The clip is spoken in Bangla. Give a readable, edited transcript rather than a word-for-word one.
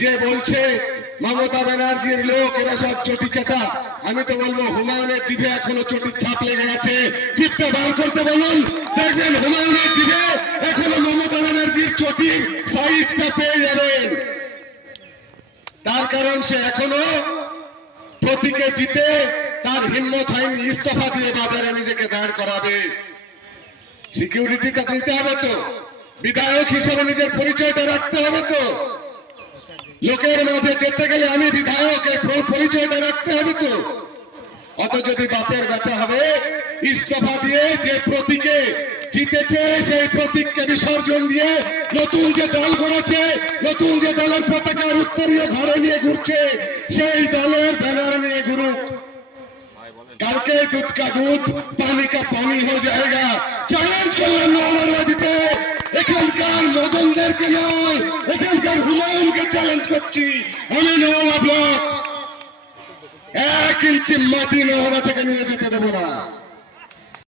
যে বলছে মমতা ব্যানার্জির লোক এরা সব চটি চাটা, আমি তো বলবো হুমায়ুনের জিভে এখনো চটির ছাপ লেগে আছে। জিভটা বার করতে বলুন, দেখবেন হুমায়ুনের জিভে এখনো মমতা ব্যানার্জির চটির সাইজটা পেয়ে যাবেন। তার কারণ সে এখনো প্রতীকে জিতে তার হিম্মত হয়নি ইস্তফা দিয়ে বাজারে নিজেকে দাঁড় করাবে। সিকিউরিটিটা দিতে হবে তো, বিধায়ক হিসেবে নিজের পরিচয়টা রাখতে হবে তো, লোকের মাঝে যেতে গেলে আমি বিধায়ক এই পরিচয়টা রাখতে হবে তো। অত যদি বাপের ব্যথা হবে, ইস্তফা দিয়ে যে প্রতীকে জিতেছে সেই প্রতীককে বিসর্জন দিয়ে নতুন যে দল গড়েছে, নতুন যে দলের পতাকার উত্তরীয় ঘরে নিয়ে ঘুরছে, সেই দলের ব্যানার নিয়ে ঘুরুক। কালকে দুধ কা দুধ পানি কা পানি হয়ে যায়গা। চ্যালেঞ্জ করলেন নওয়াবাদীতে, এখানকার মদনদেরকে নয়, এখানকার হুমায়ুনকে চ্যালেঞ্জ করছি। আমি নওয়াবা ব্লক 1 ইঞ্চি মাটি নওয়াবা থেকে নিয়ে যেতে দেবো না।